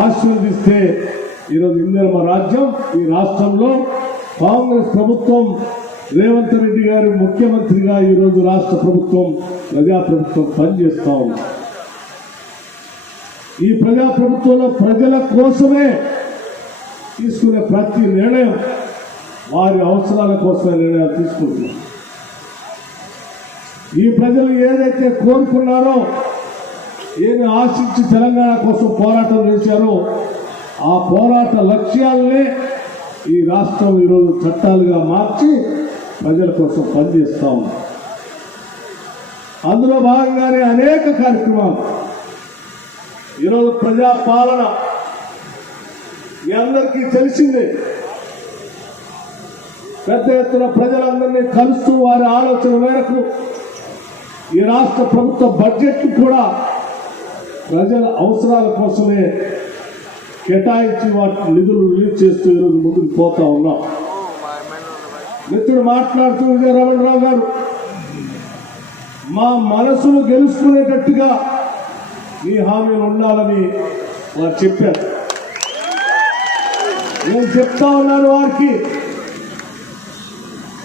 ఆశీర్వదిస్తే ఈరోజు ఇందిరమ్మ రాజ్యం ఈ రాష్ట్రంలో కాంగ్రెస్ ప్రభుత్వం రేవంత్ రెడ్డి గారు ముఖ్యమంత్రిగా ఈరోజు రాష్ట్ర ప్రభుత్వం ప్రజాప్రభుత్వం పనిచేస్తా ఉంది. ఈ ప్రజాప్రభుత్వంలో ప్రజల కోసమే తీసుకునే ప్రతి నిర్ణయం వారి అవసరాల కోసమే నిర్ణయాలు తీసుకుంటున్నారు. ఈ ప్రజలు ఏదైతే కోరుకున్నారో, ఏమి ఆశించి తెలంగాణ కోసం పోరాటం చేశారో ఆ పోరాట లక్ష్యాలనే ఈ రాష్ట్రం ఈరోజు చట్టాలుగా మార్చి ప్రజల కోసం పనిచేస్తా ఉంది. అందులో భాగంగానే అనేక కార్యక్రమాలు ఈరోజు ప్రజాపాలన మీ అందరికీ తెలిసిందే. పెద్ద ఎత్తున ప్రజలందరినీ కలుస్తూ వారి ఆలోచన మేరకు ఈ రాష్ట్ర ప్రభుత్వ బడ్జెట్ కూడా ప్రజల అవసరాల కోసమే కేటాయించి వాటి నిధులు రిలీజ్ చేస్తూ ఈరోజు ముందుకు పోతా ఉన్నాం. మిత్రుడు మాట్లాడుతూ విజయరామరావు గారు మా మనసును గెలుచుకునేటట్టుగా ఈ హామీలు ఉండాలని వారు చెప్పారు. నేను చెప్తా ఉన్నాను వారికి,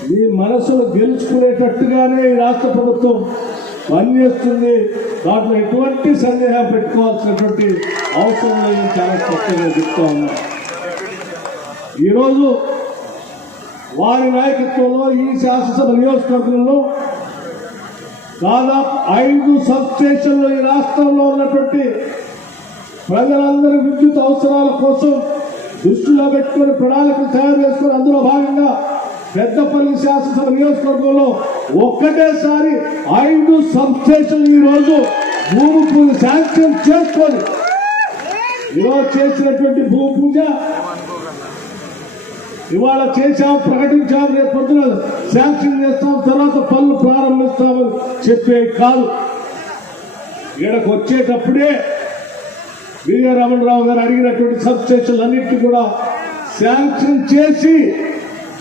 మీ మనసును గెలుచుకునేటట్టుగానే ఈ రాష్ట్ర ప్రభుత్వం పనిచేస్తుంది. దాంట్లో ఎటువంటి సందేహం పెట్టుకోవాల్సినటువంటి అవసరం లేదని చాలా స్పష్టంగా చెప్తా ఉన్నాను. ఈరోజు వారి నాయకత్వంలో ఈ శాసనసభ నియోజకవర్గంలో దాదాపు 5 సబ్ స్టేషన్లు ఈ రాష్ట్రంలో ఉన్నటువంటి ప్రజలందరి విద్యుత్ అవసరాల కోసం దృష్టిలో పెట్టుకుని ప్రణాళికలు తయారు చేసుకుని అందులో భాగంగా పెద్దపల్లి శాసనసభ నియోజకవర్గంలో ఒక్కటేసారి 5 సబ్ స్టేషన్లు ఈరోజు భూమి పూజ శాంక్షన్ చేసుకొని ఈరోజు చేసినటువంటి భూమి పూజ ఇవాళ చేశాం, ప్రకటించాం, రేపు పొద్దున శాంక్షన్ చేస్తాం, తర్వాత పనులు ప్రారంభిస్తామని చెప్పే కాదు. ఈడకు వచ్చేటప్పుడే విజయరామరావు గారు అడిగినటువంటి సబ్ స్టేషన్లు అన్నింటినీ కూడా శాంక్షన్ చేసి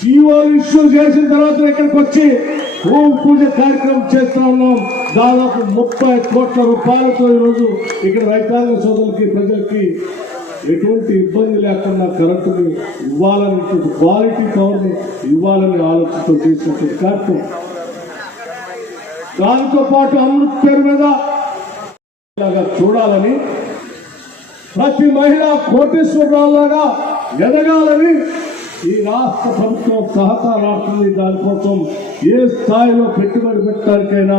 జీవోలు ఇష్యూ చేసిన తర్వాత ఇక్కడికి వచ్చి భూమి పూజ కార్యక్రమం చేస్తా ఉన్నాం. దాదాపు 30 కోట్ల రూపాయలతో ఈరోజు ఇక్కడ రైతాంగ సోదరులకి ప్రజలకి ఎటువంటి ఇబ్బంది లేకుండా కరెంటుని ఇవ్వాలనేటువంటి క్వాలిటీ పవర్ని ఇవ్వాలని ఆలోచనతో చేసినటువంటి కార్యక్రమం. దాంతో పాటు అమృత్ పేరు మీద చూడాలని, ప్రతి మహిళ కోటేశ్వరరావులాగా ఎదగాలని ఈ రాష్ట్ర ప్రభుత్వం సహకారాడుతుంది. దానికోసం ఏ స్థాయిలో పెట్టుబడి పెట్టడానికైనా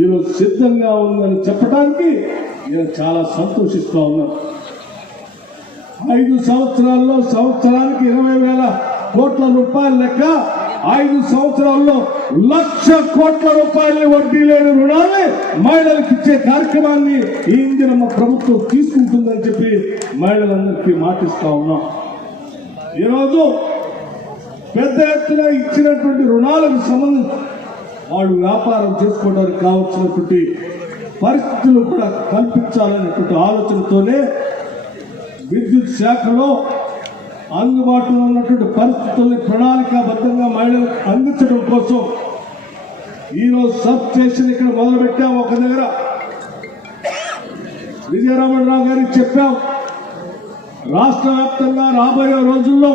ఈరోజు సిద్ధంగా ఉందని చెప్పడానికి నేను చాలా సంతోషిస్తూ ఉన్నాను. 5 సంవత్సరాల్లో సంవత్సరానికి 20,000 కోట్ల రూపాయల లెక్క 5 సంవత్సరాల్లో 1,00,000 కోట్ల రూపాయల వడ్డీ లేని రుణాన్ని మహిళలకు ఇచ్చే కార్యక్రమాన్ని ఈ ఇందిరమ్మ ప్రభుత్వం తీసుకుంటుందని చెప్పి మహిళలందరికీ మాటిస్తా ఉన్నాం. ఈరోజు పెద్ద ఎత్తున ఇచ్చినటువంటి రుణాలకు సంబంధించి వాళ్ళు వ్యాపారం చేసుకోవడానికి కావాల్సినటువంటి పరిస్థితులు కూడా కల్పించాలనేటువంటి ఆలోచనతోనే విద్యుత్ శాఖలో అందుబాటులో ఉన్నటువంటి పరిస్థితుల్ని ప్రణాళికాబద్ధంగా మహిళలకు అందించడం కోసం ఈరోజు సబ్ స్టేషన్ ఇక్కడ మొదలుపెట్టాం. ఒక దగ్గర విజయరామరావు గారికి చెప్పాం, రాష్ట్ర వ్యాప్తంగా రాబోయే రోజుల్లో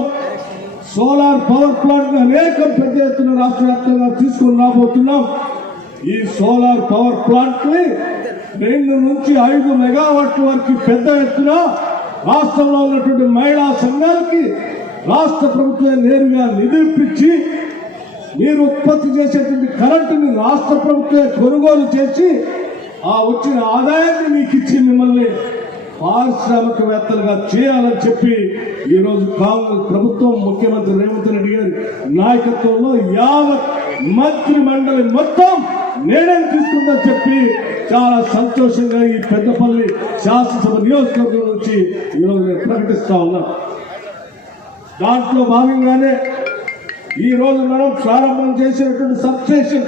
సోలార్ పవర్ ప్లాంట్ అనేక పెద్ద ఎత్తున రాష్ట్ర వ్యాప్తంగా తీసుకుని రాబోతున్నాం. ఈ సోలార్ పవర్ ప్లాంట్ ని 2 నుంచి 5 మెగావాట్ల వరకు పెద్ద ఎత్తున రాష్ట్రంలో ఉన్నటువంటి మహిళా సంఘాలకి రాష్ట్ర ప్రభుత్వం నేరుగా నిధులిప్పించి మీరు ఉత్పత్తి చేసేటువంటి కరెంటుని రాష్ట్ర ప్రభుత్వమే కొనుగోలు చేసి ఆ వచ్చిన ఆదాయాన్ని మీకు ఇచ్చి మిమ్మల్ని పారిశ్రామికవేత్తలుగా చేయాలని చెప్పి ఈరోజు కాంగ్రెస్ ప్రభుత్వం ముఖ్యమంత్రి రేవంత్ రెడ్డి గారి నాయకత్వంలో యావత్ మంత్రి మండలి మొత్తం నిర్ణయం తీసుకుందని చెప్పి చాలా సంతోషంగా ఈ పెద్దపల్లి శాసనసభ నియోజకవర్గం నుంచి ఈరోజు నేను ప్రకటిస్తా ఉన్నా. దాంట్లో భాగంగానే ఈ రోజు మనం ప్రారంభం చేసినటువంటి సబ్ స్టేషన్